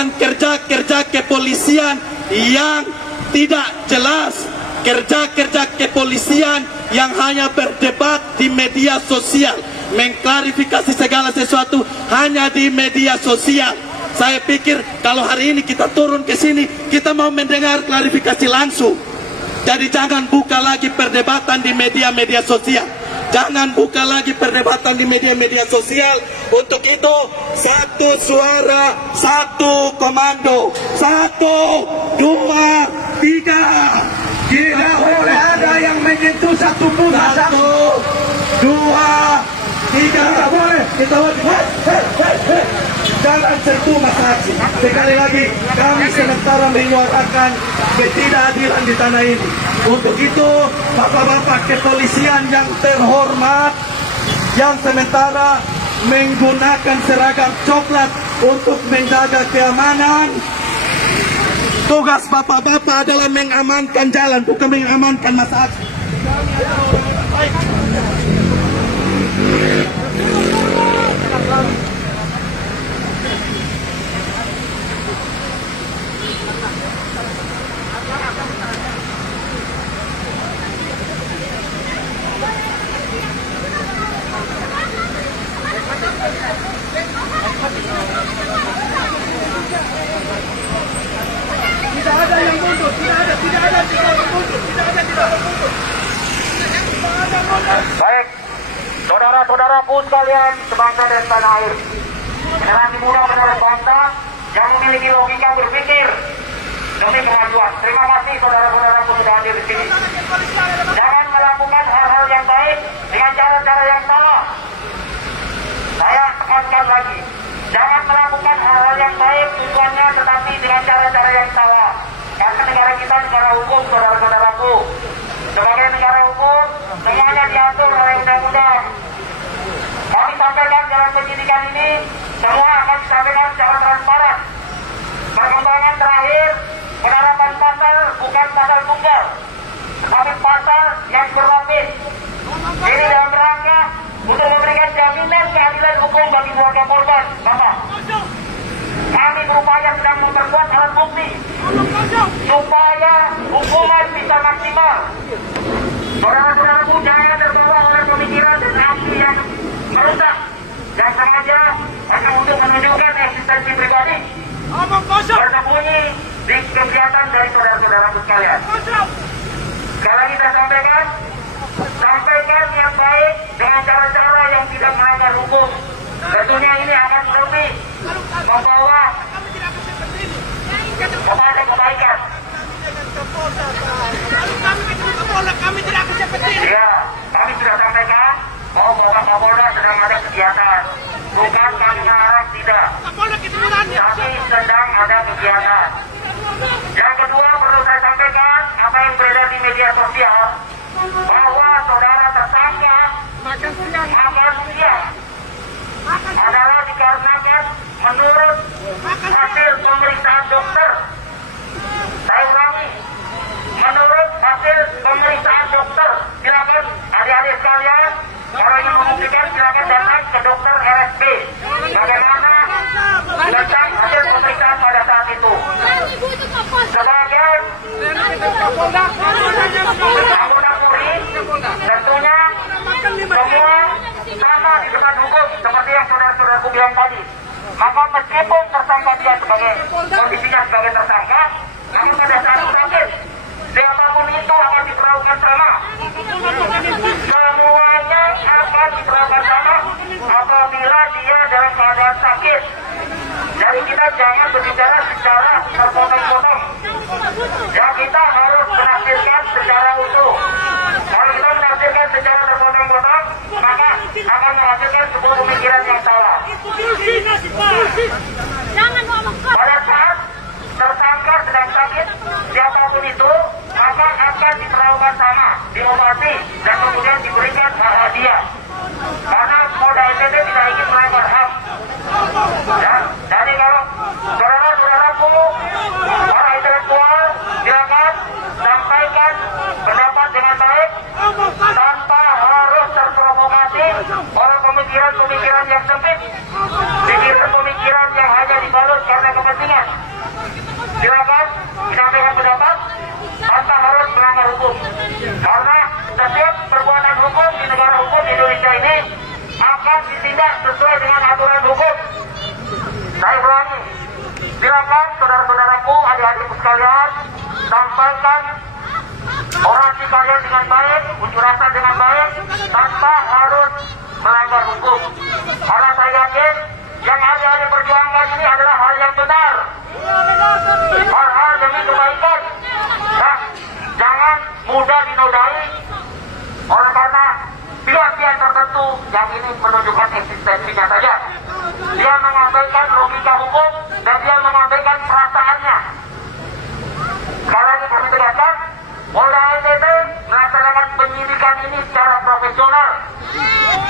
dengan kerja-kerja kepolisian yang tidak jelas, kerja-kerja kepolisian yang hanya berdebat di media sosial, mengklarifikasi segala sesuatu hanya di media sosial. Saya pikir kalau hari ini kita turun ke sini, kita mau mendengar klarifikasi langsung. Jadi jangan buka lagi perdebatan di media-media sosial. Jangan buka lagi perdebatan di media-media sosial. Untuk itu, satu suara, satu komando. 1, 2, 3. Tidak boleh ada yang menyentuh satu pun. 1, 2, 3. Tidak boleh. Kita jangan sentuh Mas Haji. Sekali lagi, kami sementara menyuarakan ketidakadilan di tanah ini. Untuk itu, bapak-bapak kepolisian yang terhormat, yang sementara menggunakan seragam coklat untuk menjaga keamanan, tugas bapak-bapak adalah mengamankan jalan, bukan mengamankan Mas Haji. Tidak ada yang mundur. Tidak ada yang mundur. Baik, saudara-saudaraku sekalian sebangsa dan tanah air, generasi muda penerus bangsa yang memiliki logika berpikir demi kemajuan. Terima kasih saudara-saudaraku sudah hadir di sini. Jangan melakukan hal-hal yang baik dengan cara-cara yang salah. Saya tekankan lagi, jangan melakukan hal-hal yang baik tujuannya tetapi dengan cara-cara yang salah. Karena negara kita negara hukum, saudara-saudaraku. Sebagai negara hukum, semuanya diatur oleh undang-undang. Kami sampaikan dalam penyidikan ini, semua akan disampaikan secara transparan. Perkembangan terakhir, penerapan pasal bukan pasal tunggal, tetapi pasal yang berlapis. Ini dalam rangka untuk memberikan jaminan keadilan hukum bagi keluarga korban. Bapak, kami berupaya sedang memperkuat alat bukti supaya hukuman bisa maksimal. Saudara-saudaraku, jangan terbawa oleh pemikiran dan aksi yang merusak yang sengaja hanya untuk menunjukkan eksistensi pribadi bersembunyi di kegiatan dari saudara-saudaraku sekalian. Sekali lagi saya sampaikan yang baik dengan cara-cara yang tidak melanggar hukum. Tentunya ini akan lebih membawa kepada kebaikan. Ya, kami sudah sampaikan bahwa Bapak Kapolda sedang ada kegiatan. Bukan kami harap tidak, tapi sedang ada kegiatan. Yang kedua perlu saya sampaikan apa yang beredar di media sosial, bahwa saudara tersangka makan siang adalah dikarenakan menurut hasil pemeriksaan dokter. Saya ulangi, menurut hasil pemeriksaan dokter. Silakan adik-adik sekalian, kalau ingin membuktikan silakan datang ke dokter RSP. Bagaimana tentang hasil pemeriksaan pada saat itu. Sebagai anggota Polri, tentunya semua sama di depan hukum seperti yang saudara-saudaraku bilang tadi. Maka meskipun tersangka dia sebagai kondisinya sebagai tersangka, namun pada saat sakit siapapun itu akan diperlakukan sama. Semuanya akan diperlakukan sama apabila dia dalam keadaan sakit. Jadi kita jangan berbicara secara terpotong-potong. Ya, kita harus menafsirkan secara utuh. Kalau kita menafsirkan secara terpotong-potong, maka akan menghasilkan sebuah pemikiran yang salah. Pada saat tersangka sedang sakit, siapapun itu, maka akan diperlakukan sama, diobati, dan kemudian diberikan hak hadiah. Karena Polda NTT tidak ingin melanggar HAM. Ya, jadi kalau saudara-saudaraku, para intelektual, silakan sampaikan pendapat dengan baik, tanpa harus terprovokasi oleh pemikiran-pemikiran yang sempit, pikiran-pemikiran yang hanya dibalut karena kepentingan. bertindak sesuai dengan aturan hukum. Saya ulangi, silakan saudara-saudaraku, adik-adikku sekalian, sampaikan orasi kalian dengan baik, unjuk rasa dengan baik, tanpa harus melanggar hukum. Karena saya yakin yang adik-adik perjuangkan ini adalah hal yang benar, hal-hal demi kebaikan. Nah, jangan mudah dinodai oleh karena pihak-pihak tertentu yang ini menunjukkan eksistensinya saja. Dia mengabaikan logika hukum dan dia mengabaikan perasaannya. Sekali lagi kami tegaskan, Polda NTT melaksanakan penyidikan ini secara profesional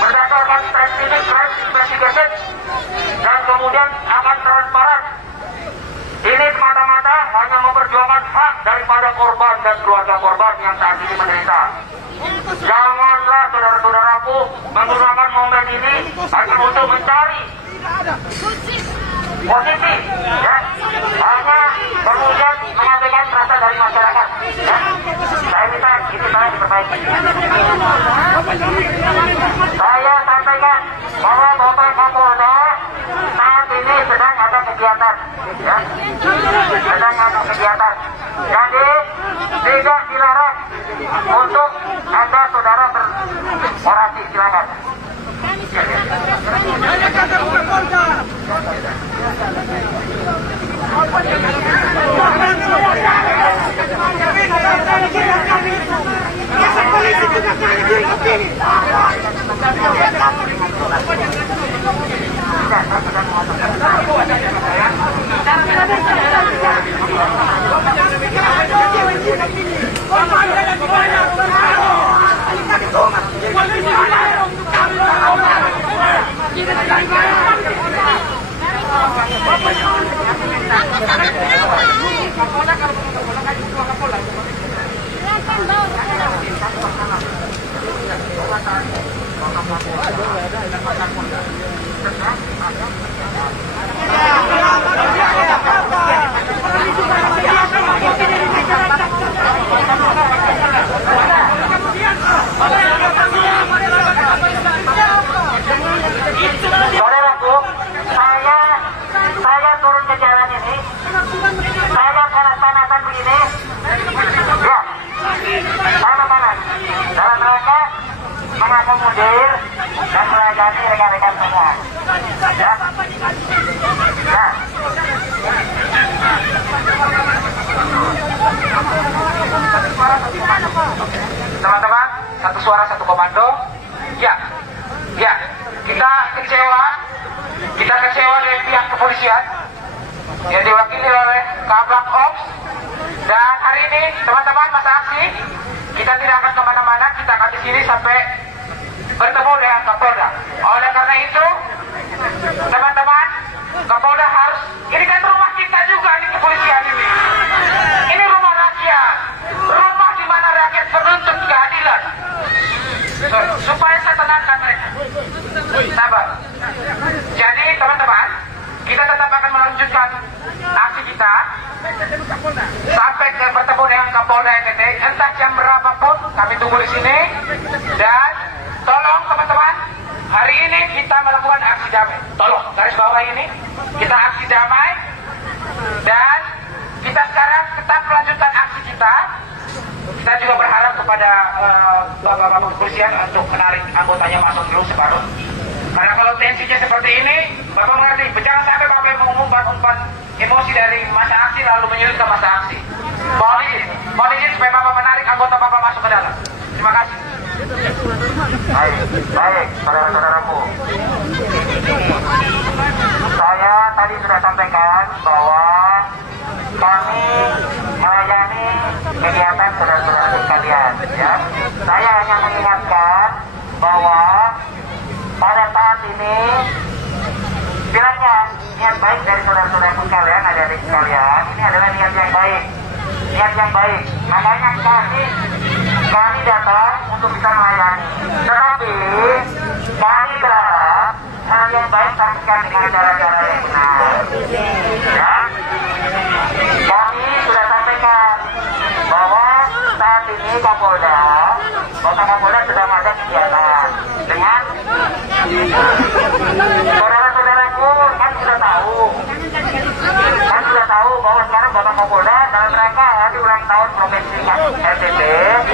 berdasarkan scientific crime investigation dan kemudian akan transparan. Ini semata-mata hanya memperjuangkan hak daripada korban dan keluarga korban yang saat ini menderita. Janganlah saudara-saudaraku menggunakan momen ini hanya untuk mencari posisi, ya, hanya kemudian mengabaikan rasa dari masyarakat. Ya. Saya minta ini saya diperbaiki. Saya sampaikan bahwa Bapak Kapolda saat ini sedang ada kegiatan, ya, sedang ada kegiatan. Jadi tidak dilarang untuk Anda saudara berorasi, silakan. Saudaraku, saya turun ke jalan ini, saya panas-panasan begini, ya, panas-panas, dalam rangka mengakomodir dan melayani rekan-rekan semua, ya. Nah, teman-teman, satu suara satu komando, ya, ya. Kita kecewa dari pihak kepolisian yang diwakili oleh Kabak Ops, dan hari ini teman-teman masa aksi kita tidak akan kemana-mana, kita akan di sini sampai bertemu dengan Kapolda. Oleh karena itu teman-teman, Kapolda harus, ini kan rumah kita juga, ini kepolisian ini rumah rakyat, rumah di mana rakyat menuntut keadilan. Supaya saya tenangkan mereka, sabar. Jadi teman-teman, kita tetap akan melanjutkan aksi kita sampai ke bertemu dengan Kapolda NTT, entah jam berapapun kami tunggu di sini. Dan tolong teman-teman, hari ini kita melakukan aksi damai. Tolong garis bawah ini, kita aksi damai dan kita sekarang tetap melanjutkan aksi kita. Kita juga berharap kepada bapak-bapak kepolisian untuk menarik anggotanya masuk dulu separuh. Karena kalau tensinya seperti ini, Bapak mengerti, jangan sampai Bapak mengumpat-umpat emosi dari masa aksi lalu menyulitkan masa aksi. Mohon izin supaya Bapak menarik anggota Bapak masuk ke dalam. Terima kasih. Baik, saudara-saudaraku. Saya tadi sudah sampaikan bahwa kami melayani kegiatan saudara-saudara sekalian, ya. Saya hanya mengingatkan bahwa pada saat ini kiranya niat baik dari saudara-saudara sekalian, adik-adik sekalian, ini adalah niat yang baik, makanya kami datang untuk bisa melayani. Tetapi kami berharap hal yang baik dilakukan dengan cara-cara yang benar, ya. Kami sudah sampaikan bahwa saat ini Bapak Kapolda sedang ada kegiatan dengan Saudara-saudaraku kan sudah tahu bahwa sekarang Bapak Kapolda dalam rangka hari ulang tahun Provinsi NTT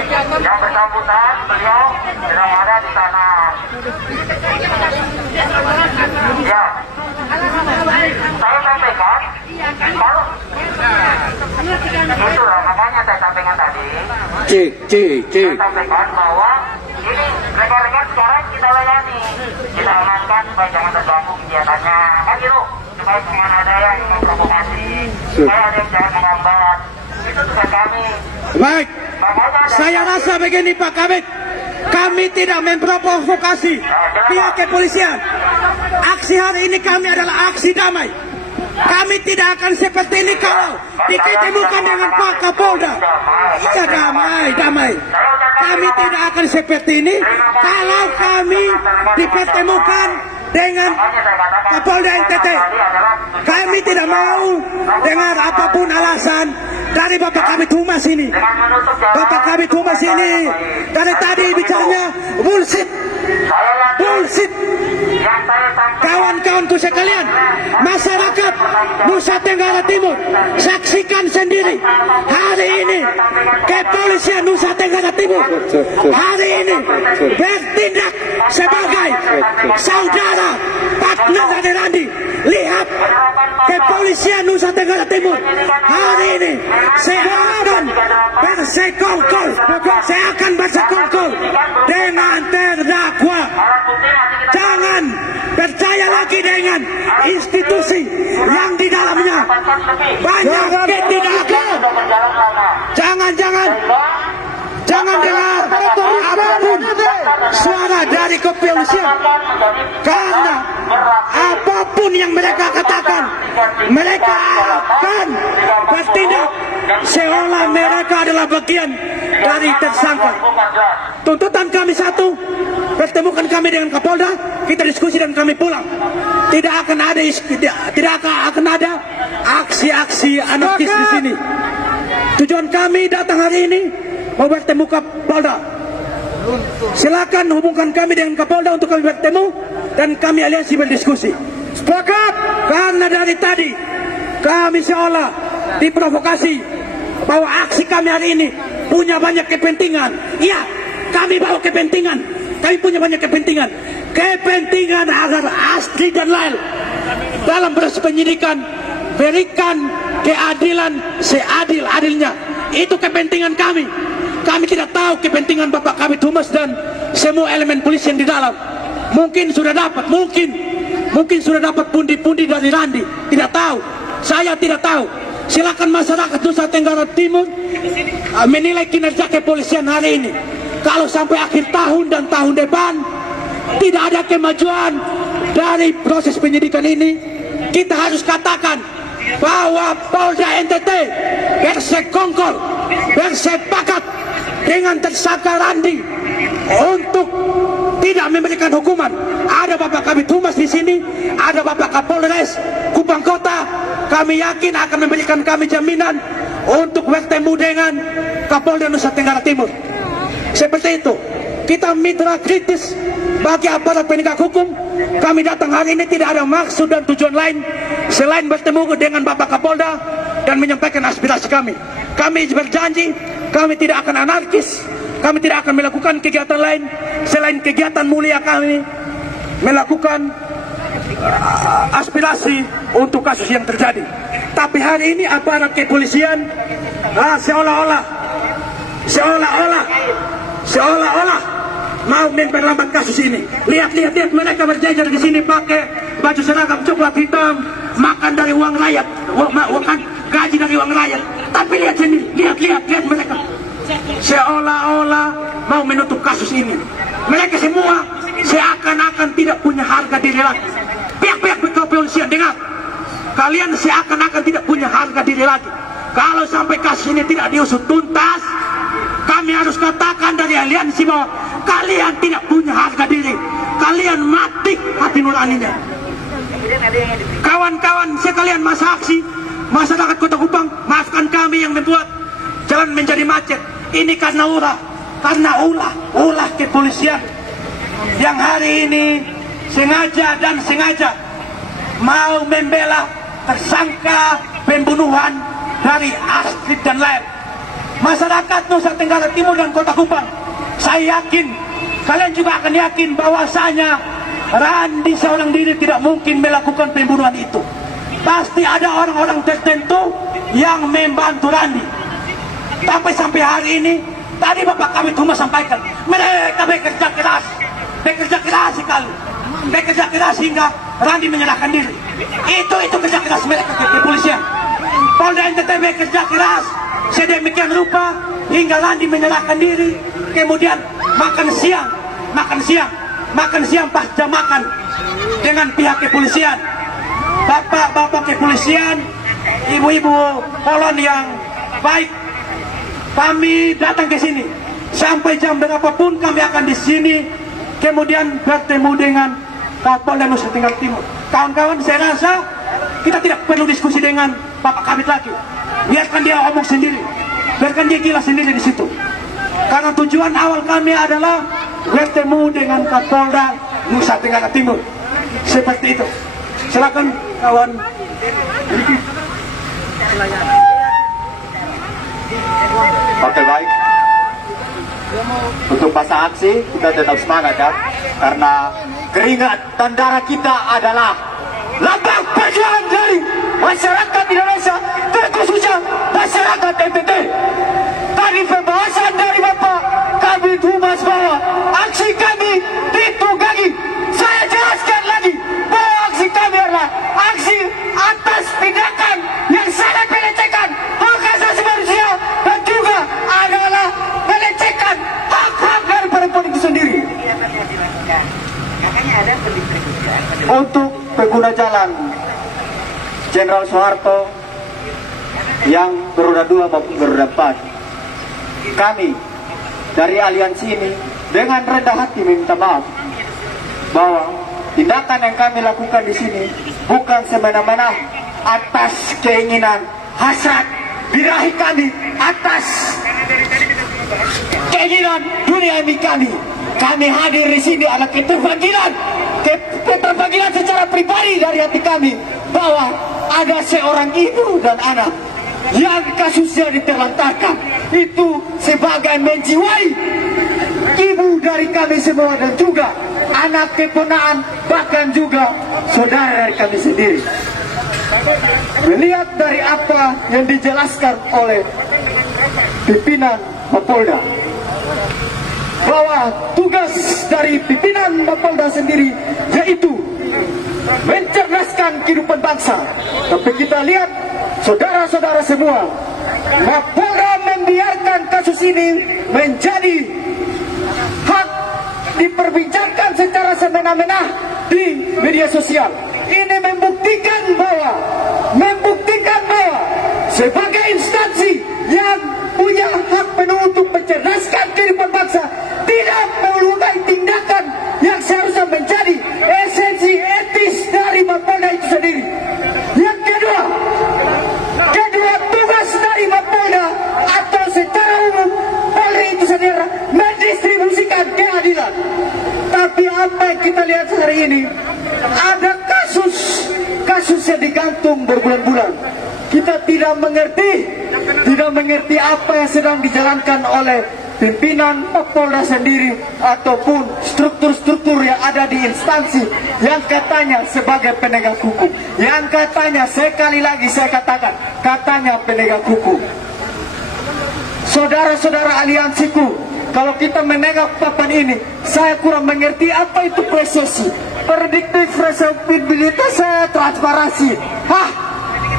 yang bersangkutan beliau sedang ada di sana. Ya, saya sampaikan kalau itulah makanya saya sampaikan tadi. Saya sampaikan bahwa ini rekan-rekan sekarang kita layani, kita amankan supaya jangan terganggu kegiatannya, kan gitu, supaya jangan ada yang memprovokasi, supaya ada yang jangan menghambat. Itu tugas kami. Baik, saya rasa begini Pak Kabit, kami tidak memprovokasi pihak kepolisian. Aksi hari ini kami adalah aksi damai. Kami tidak akan seperti ini kalau diketemukan dengan Pak Kapolda. Iya, damai. Kami tidak akan seperti ini kalau kami dipertemukan dengan Kapolda NTT. Kami tidak mau dengar apapun alasan dari Bapak Kabit Humas ini. Bapak Kabit Humas ini dari tadi bicaranya bullshit. Kawan-kawanku sekalian, masyarakat Nusa Tenggara Timur, saksikan sendiri hari ini kepolisian Nusa Tenggara Timur hari ini bertindak sebagai saudara partner dari Randi. Lihat kepolisian Nusa Tenggara Timur hari ini seakan bersekongkol dengan terdakwa. Jangan percaya lagi dengan institusi yang di dalamnya banyak ketidakadilan. Jangan dengar apapun suara dari kepolisian, karena apapun yang mereka katakan, mereka akan bertindak seolah mereka adalah bagian dari tersangka. Tuntutan kami satu, pertemukan kami dengan Kapolda, kita diskusi dan kami pulang. Tidak akan ada aksi-aksi anarkis di sini. Tujuan kami datang hari ini mau bertemu Kapolda. Silakan hubungkan kami dengan Kapolda untuk kami bertemu dan kami aliansi berdiskusi. Sepakat? Karena dari tadi kami seolah diprovokasi bahwa aksi kami hari ini punya banyak kepentingan. Iya, kami bawa kepentingan. Kami punya banyak kepentingan. Kepentingan agar asli dan lain dalam proses penyidikan berikan keadilan seadil-adilnya. Itu kepentingan kami. Kami tidak tahu kepentingan Bapak Kabit Humas dan semua elemen polisi yang di dalam. Mungkin sudah dapat, mungkin sudah dapat pundi-pundi dari Randi. Tidak tahu. Saya tidak tahu. Silakan masyarakat Nusa Tenggara Timur menilai kinerja kepolisian hari ini. Kalau sampai akhir tahun dan tahun depan tidak ada kemajuan dari proses penyidikan ini, kita harus katakan bahwa Polda NTT bersekongkol, bersepakat dengan tersangka Randi untuk tidak memberikan hukuman. Ada Bapak Kabit Humas di sini, ada Bapak Kapolres Kupang Kota. Kami yakin akan memberikan kami jaminan untuk bertemu dengan Kapolda Nusa Tenggara Timur. Seperti itu. Kita mitra kritis bagi aparat penegak hukum. Kami datang hari ini tidak ada maksud dan tujuan lain selain bertemu dengan Bapak Kapolda dan menyampaikan aspirasi kami. Kami berjanji kami tidak akan anarkis, kami tidak akan melakukan kegiatan lain selain kegiatan mulia kami melakukan aspirasi untuk kasus yang terjadi. Tapi hari ini aparat kepolisian seolah-olah mau memperlambat kasus ini. Lihat mereka berjajar di sini pakai baju seragam coklat hitam, makan dari uang rakyat, makan gaji dari uang rakyat. Tapi lihat sini, lihat mereka seolah-olah mau menutup kasus ini. Mereka semua seakan-akan tidak punya harga diri lagi. Pihak-pihak kepolisian, dengar, kalian seakan-akan tidak punya harga diri lagi. Kalau sampai kasus ini tidak diusut tuntas, kami harus katakan dari aliansi bahwa kalian tidak punya harga diri. Kalian mati hati nuraninya. Kawan-kawan sekalian masa aksi, masyarakat Kota Kupang, maafkan kami yang membuat jalan menjadi macet. Ini karena ulah kepolisian yang hari ini sengaja dan sengaja mau membela tersangka pembunuhan dari Astrid dan lain. Masyarakat Nusa Tenggara Timur dan Kota Kupang, saya yakin kalian juga akan yakin bahwasanya Randi seorang diri tidak mungkin melakukan pembunuhan itu. Pasti ada orang-orang tertentu yang membantu Randi. Sampai hari ini, tadi Bapak Kabid Humas sampaikan, mereka bekerja keras sekali, bekerja keras hingga Randi menyerahkan diri. Itu kerja keras mereka ke kepolisian. Polda NTT bekerja keras sedemikian rupa hingga Randi menyerahkan diri. Kemudian makan siang pasca makan dengan pihak kepolisian. Bapak-bapak kepolisian, ibu-ibu Polon yang baik, kami datang ke sini sampai jam berapapun kami akan di sini. Kemudian bertemu dengan Kapolda Nusa Tenggara Timur. Kawan-kawan, saya rasa kita tidak perlu diskusi dengan Bapak Kabid lagi. Biarkan dia omong sendiri, biarkan dia gila sendiri di situ. Karena tujuan awal kami adalah bertemu dengan Kapolda Nusa Tenggara Timur. Seperti itu. Silakan kawan. Oke, baik. Untuk masa aksi kita tetap semangat ya, karena keringat dan darah kita adalah lambang perjuangan dari masyarakat Indonesia, terkhususnya masyarakat NTT. Tadi pembahasan dari Bapak Kabid Humas bahwa aksi kami ditunggangi. Saya jelaskan lagi bahwa aksi kami adalah aksi atas tindakan yang sangat melecehkan hak asasi manusia dan juga adalah melecehkan hak-hak dari perempuan itu sendiri. Untuk pengguna jalan Jenderal Soeharto yang beroda 2 maupun beroda 4, kami dari aliansi ini dengan rendah hati meminta maaf bahwa tindakan yang kami lakukan di sini bukan semena-mena atas keinginan hasrat birahi kami, atas keinginan duniawi kami. Kami hadir di sini adalah keterpanggilan secara pribadi dari hati kami bahwa ada seorang ibu dan anak yang kasusnya diterlantarkan. Itu sebagai menjiwai ibu dari kami semua dan juga anak keponakan, bahkan juga saudara dari kami sendiri. Melihat dari apa yang dijelaskan oleh pimpinan Mapolda, bahwa tugas dari pimpinan Mapolda sendiri yaitu mencerdaskan kehidupan bangsa. Tapi kita lihat saudara-saudara semua, Mapolda membiarkan kasus ini menjadi hak diperbincangkan secara semena-mena di media sosial. Ini membuktikan bahwa sebagai instansi yang punya hak penuh untuk mencerdaskan kehidupan bangsa tidak melakukan tindakan yang seharusnya menjadi esensi etis dari Mapolda itu sendiri. Yang kedua, tugas dari Mapolda atau secara umum Polri itu sendiri mendistribusikan keadilan. Tapi apa yang kita lihat hari ini, ada kasus yang digantung berbulan-bulan. Kita tidak mengerti apa yang sedang dijalankan oleh pimpinan Mapolda sendiri ataupun struktur-struktur yang ada di instansi yang katanya sebagai penegak hukum, yang katanya, sekali lagi saya katakan, katanya penegak hukum. Saudara-saudara aliansiku, kalau kita menengok papan ini, saya kurang mengerti apa itu presisi, prediktif, reseptibilitas, transparansi.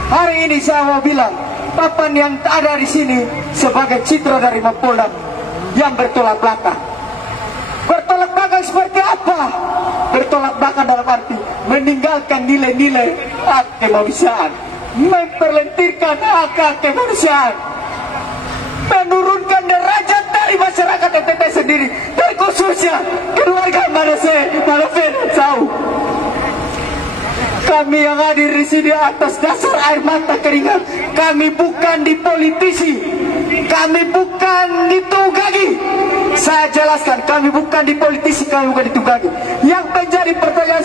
Hari ini saya mau bilang, papan yang ada di sini sebagai citra dari Mapolda yang bertolak belakang. Bertolak belakang seperti apa? Bertolak belakang dalam arti meninggalkan nilai-nilai hak kemanusiaan, memperlentirkan hak kemanusiaan, menurunkan derajat dari masyarakat NTT sendiri, terkhususnya keluarga Malese Sau. Kami yang hadir di sini atas dasar air mata keringat. Kami bukan dipolitisi, kami bukan ditunggangi. Saya jelaskan, kami bukan dipolitisi, kami bukan ditunggangi. Yang menjadi pertanyaan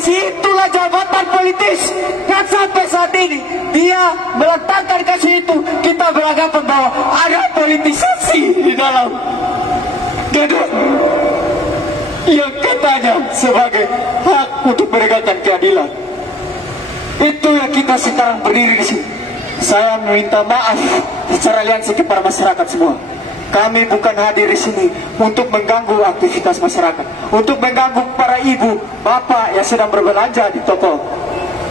disitulah jabatan politis. Dan sampai saat ini dia meletakkan ke situ, kita beranggapan bahwa ada politisasi di dalam gedung yang katanya sebagai hak untuk menegakkan keadilan. Itu yang kita sekarang berdiri di sini. Saya meminta maaf secara aliansi kepada masyarakat semua. Kami bukan hadir di sini untuk mengganggu aktivitas masyarakat, untuk mengganggu para ibu, bapak yang sedang berbelanja di toko,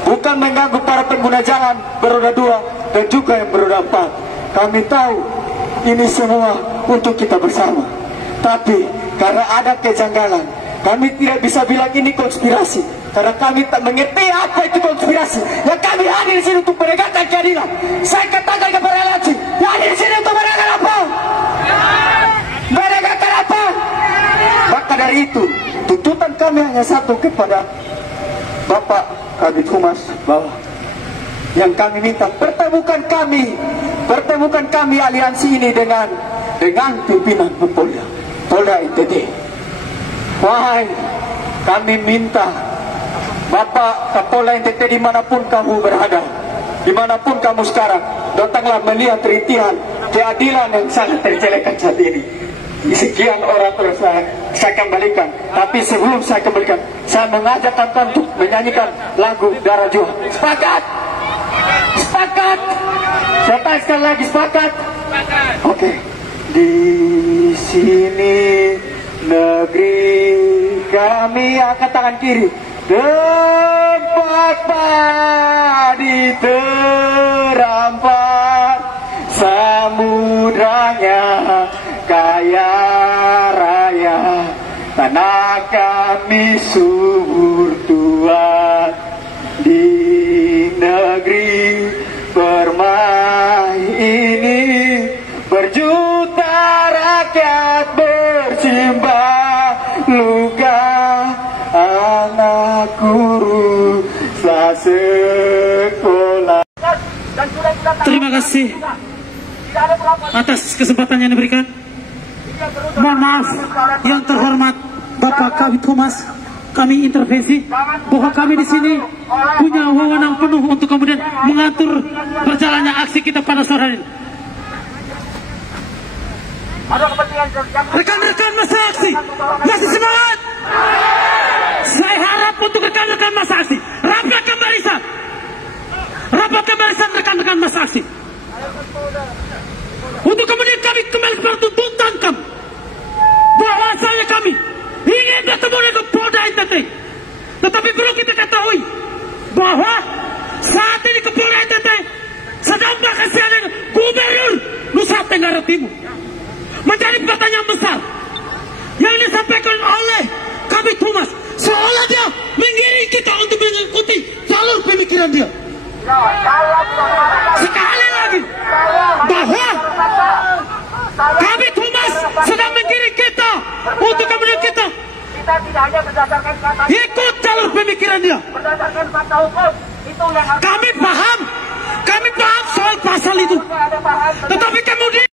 bukan mengganggu para pengguna jalan beroda 2 dan juga yang beroda 4. Kami tahu ini semua untuk kita bersama, tapi karena ada kejanggalan, kami tidak bisa bilang ini konspirasi, karena kami tak mengerti apa itu konspirasi. Yang kami hadir di sini untuk menegakkan keadilan. Saya katakan kepada aliansi, yang hadir di sini untuk menegakkan apa? Menegakkan apa? Maka dari itu, tuntutan kami hanya satu kepada Bapak Kabid Humas, bahwa yang kami minta, pertemukan kami aliansi ini dengan pimpinan Polda NTT. Wahai, kami minta Bapak Kapolda NTT dimanapun kamu berada, dimanapun kamu sekarang, datanglah melihat rintihan keadilan yang sangat terjelekkan saat ini. Sekian orang terus saya kembalikan, tapi sebelum saya kembalikan, saya mengajak kalian untuk menyanyikan lagu Darah Juang. Sepakat? Sepakat? Saya tanya sekali lagi, sepakat? Oke. Di sini negeri kami, angkat tangan kiri. Tempat padi terampat, samudrannya kaya raya, tanah kami subur Tuhan. Di negeri permai ini berjuta rakyat bersimbah luka, anak guru sekolah. Terima kasih atas kesempatan yang diberikan. Mohon maaf yang terhormat Bapak Kabid Humas, kami intervensi bahwa kami di sini punya wewenang penuh untuk kemudian mengatur berjalannya aksi kita pada sore ini. Rekan-rekan masa aksi masih semangat. Saya harap untuk rekan-rekan masa aksi rapatkan barisan, rekan-rekan masa aksi, untuk kemudian kami kembali tuntutan kami bahwasanya kami ingin bertemu dengan Polda NTT, tetapi perlu kita ketahui bahwa saat ini Polda NTT sedang berkasihan dengan Gubernur Nusa Tenggara Timur. Menjadi pertanyaan besar yang disampaikan oleh Kabid Humas, seolah dia mengiring kita untuk mengikuti jalur pemikiran dia. Sekali lagi bahwa Kabid Humas sedang mengiring kita untuk kemudian kita tidak hanya berdasarkan kata ikut jalur pemikiran dia. Berdasarkan fakta hukum itu yang kami paham soal pasal itu, tetapi kemudian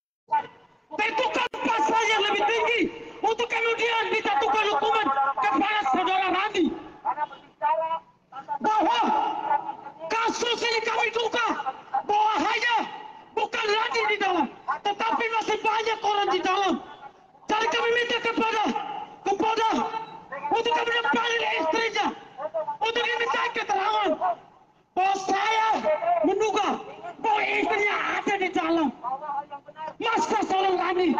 tentukan pasal yang lebih tinggi untuk kemudian dijatuhkan hukuman kepada saudara Randi, bahwa kasus ini kami duga bahwa hanya bukan Randi di dalam, tetapi masih banyak orang di dalam. Jadi kami minta kepada untuk kemudian panggil istrinya untuk diminta keterangan bahwa saya menduga bahwa istrinya ada di dalam. Masa seorang Rani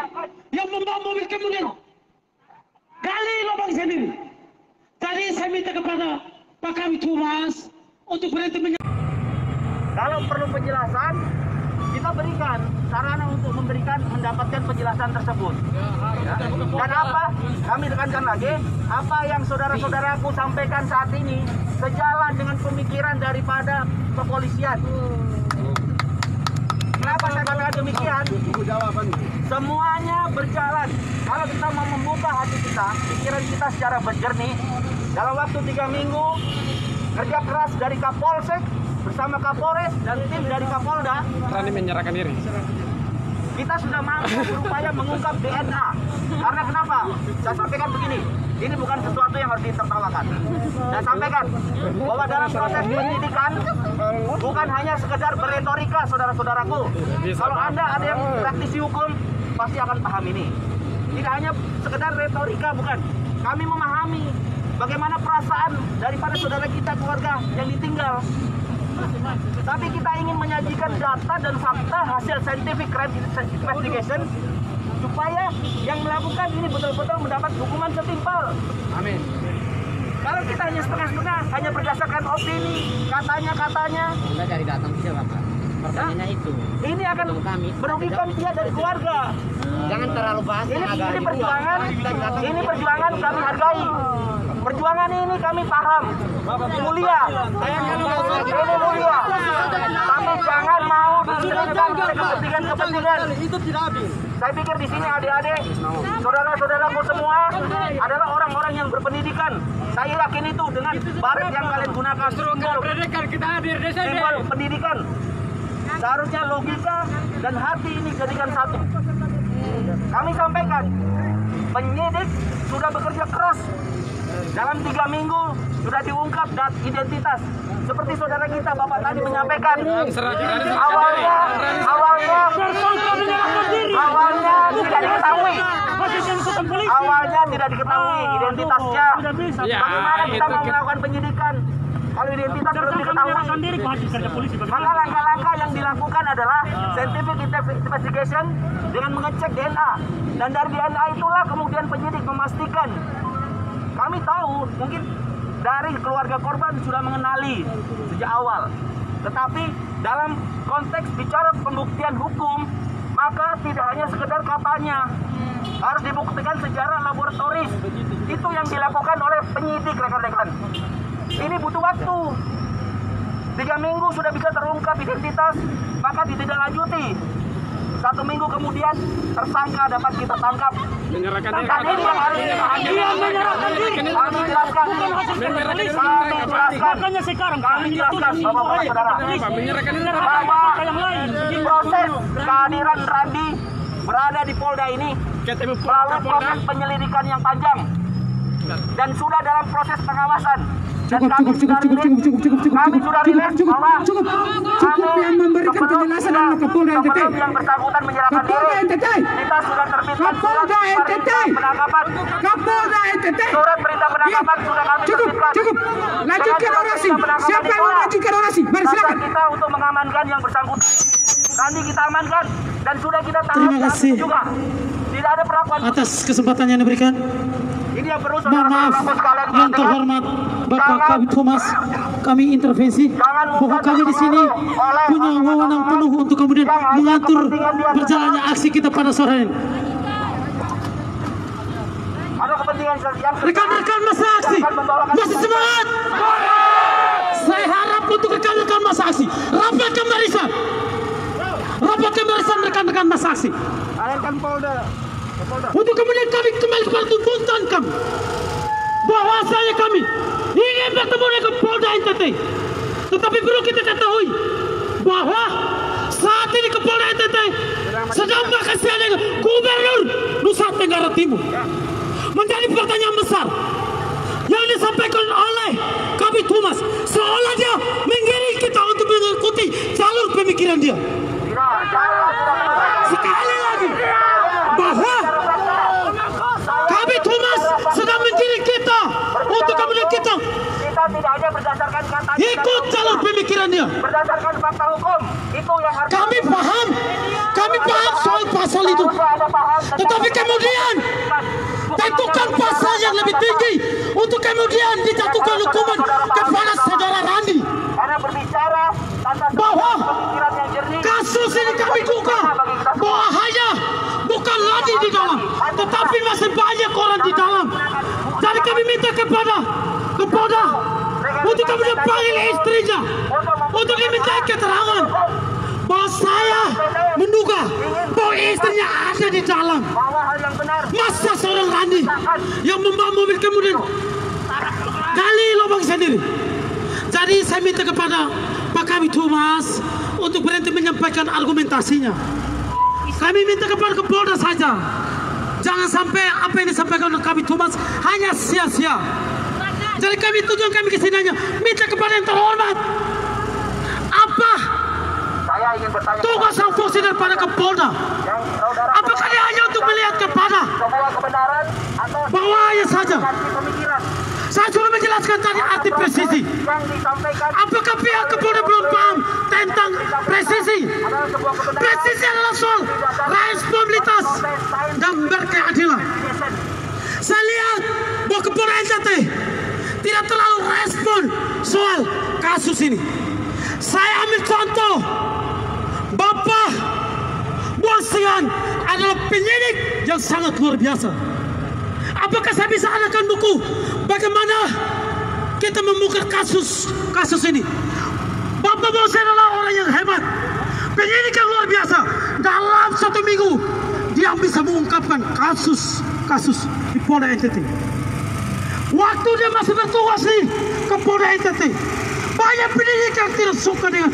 yang membawa mobil kemudian gali lubang sendiri. Jadi saya minta kepada Pak Kabid Humas untuk berhenti kalau perlu penjelasan, kita berikan sarana untuk mendapatkan penjelasan tersebut. Dan apa? Kami tekankan lagi, apa yang saudara-saudaraku sampaikan saat ini sejalan dengan pemikiran daripada kepolisian. Kenapa saya katakan demikian? Semuanya berjalan. Kalau kita mau membuka hati kita, pikiran kita secara berjernih, dalam waktu 3 minggu kerja keras dari Kapolsek bersama Kapolres dan tim dari Kapolda, Rani menyerahkan diri. Kita sudah mampu berupaya mengungkap DNA. Karena kenapa? Saya sampaikan begini, ini bukan sesuatu yang harus ditertawakan. Saya sampaikan bahwa dalam proses penyidikan bukan hanya sekedar berretorika, saudara-saudaraku. Kalau Anda ada yang praktisi hukum, pasti akan paham ini. Tidak hanya sekedar retorika, bukan. Kami memahami bagaimana perasaan daripada saudara kita, keluarga yang ditinggal. Tapi kita ingin menyajikan data dan fakta hasil scientific crime investigation supaya yang melakukan ini betul-betul mendapat hukuman setimpal. Amin. Kalau kita hanya setengah-setengah, hanya berdasarkan opini, katanya-katanya. Anda cari datang siapa, Pak? Pertanyaannya itu. Ini akan merugikan dia dari keluarga. Jangan terlalu bahas yang agak ini perjuangan kami hargai. Perjuangan ini kami paham, mulia, ini mulia. Tapi jangan mau diberikan kepentingan. Itu tidak habis. Saya pikir di sini adik-adik, saudara-saudaraku semua adalah orang-orang yang berpendidikan. Saya yakin itu dengan baret yang kalian gunakan. Simbol pendidikan. Seharusnya logika dan hati ini jadikan satu. Kami sampaikan, penyidik sudah bekerja keras. Dalam 3 minggu sudah diungkap identitas. Seperti saudara kita Bapak tadi menyampaikan, awalnya tidak diketahui identitasnya. Bagaimana kita mau melakukan penyidikan kalau identitas belum diketahui? Maka langkah-langkah yang dilakukan adalah scientific investigation dengan mengecek DNA, dan dari DNA itulah kemudian penyidik memastikan. Kami tahu mungkin dari keluarga korban sudah mengenali sejak awal, tetapi dalam konteks bicara pembuktian hukum, maka tidak hanya sekedar katanya, harus dibuktikan secara laboratoris. Itu yang dilakukan oleh penyidik, rekan-rekan. Ini butuh waktu. 3 minggu sudah bisa terungkap identitas, maka ditindaklanjuti. 1 minggu kemudian tersangka dapat kita tangkap. Menyerahkan diri. Dan ini yang harus Menyerahkan diri. kami jelaskan. Makanya sekarang Kami jelaskan Bapak-bapak saudara, Menyerahkan diri. bahwa yang lain. proses kehadiran Randi berada di Polda ini melalui proses penyelidikan yang panjang dan sudah dalam proses pengawasan. Dan kami sudah rilis bahwa yang memberikan penjelasan adalah Kapolda NTT. sebelum yang bersangkutan menyerahkan Kapolda diri, NTT. kita sudah terbitkan Kapolda NTT. penangkapan. Kapolda NTT. Surat perintah penangkapan sudah kami terbitkan. Cukup. Lanjutkan orasi. Siapa yang melanjutkan orasi? Mari Maka silakan. kita untuk mengamankan yang bersangkutan. Randi kita amankan dan sudah kita tahan Terima kasih juga. Tidak ada perlakuan atas kesempatan yang diberikan. ini yang perlu Mohon maaf saudara-saudaraku sekalian yang terhormat Bapak Kabid Humas, kami intervensi bahwa kami di sini punya wewenang penuh untuk kemudian mengatur berjalannya aksi kita pada sore ini. ada kepentingan yang Rekan-rekan masa aksi masih semangat. Saya harap untuk rekan-rekan masa aksi rapatkan barisan. Rapatkan barisan rekan-rekan masa aksi. Untuk kemudian kami kembali pada tuntutan kami bahwasanya kami ingin bertemu dengan Polda NTT. Tetapi perlu kita ketahui bahwa saat ini Polda NTT sedang bekerja dengan Gubernur Nusa Tenggara Timur. Menjadi pertanyaan besar yang disampaikan oleh Kabid Humas, seolah dia menggiring kita untuk mengikuti jalur pemikiran dia. Sekali lagi bahwa Kabid Humas sedang menggiring kita untuk kemudian kita tidak hanya berdasarkan kata ikut jalur pemikiran dia. berdasarkan fakta hukum itu yang harus Kami paham soal pasal itu, tetapi kemudian tentukan pasal yang lebih tinggi untuk kemudian dijatuhkan hukuman kepada saudara Randi. karena berbicara atas Bahwa pemikiran yang jernih. kasus ini kami duga bahwa hanya bukan Randi di dalam, tetapi masih banyak orang di dalam. Jadi kami minta kepada Kapolda untuk kemudian panggil istrinya untuk diminta keterangan bahwa saya menduga bahwa istrinya ada di dalam. Bahwa hal yang benar Masa seorang Randi yang membawa mobil kemudian gali lubang sendiri. Jadi saya minta kepada Pak Kabid Humas untuk berhenti menyampaikan argumentasinya. Kami minta kepada Kapolda saja. Jangan sampai apa yang disampaikan oleh kami Thomas hanya sia-sia. Jadi kami tujuan kami ke sini hanya minta kepada yang terhormat. Apa Saya ingin bertanya tugas dan fungsi daripada Kapolda? yang saudara Apakah dia hanya untuk melihat kepada semua kebenaran atau bawahnya saja? ganti pemikiran Saya sudah menjelaskan tadi arti presisi. yang disampaikan Apakah pihak Kapolda belum paham tentang presisi? adalah sebuah kebenaran Presisi adalah soal responsabilitas dan berkeadilan. Saya lihat bahwa Kapolda NTT tidak terlalu respon soal kasus ini. Saya ambil contoh, Bapak Buasian adalah penyidik yang sangat luar biasa. Apakah saya bisa adakan buku bagaimana kita membuka kasus ini? Bapak Buasian adalah orang yang hebat, penyidik yang luar biasa. Dalam 1 minggu dia bisa mengungkapkan kasus di Polda NTT. Waktu dia masih bertugas di Polda NTT, banyak penyidik yang tidak suka dengan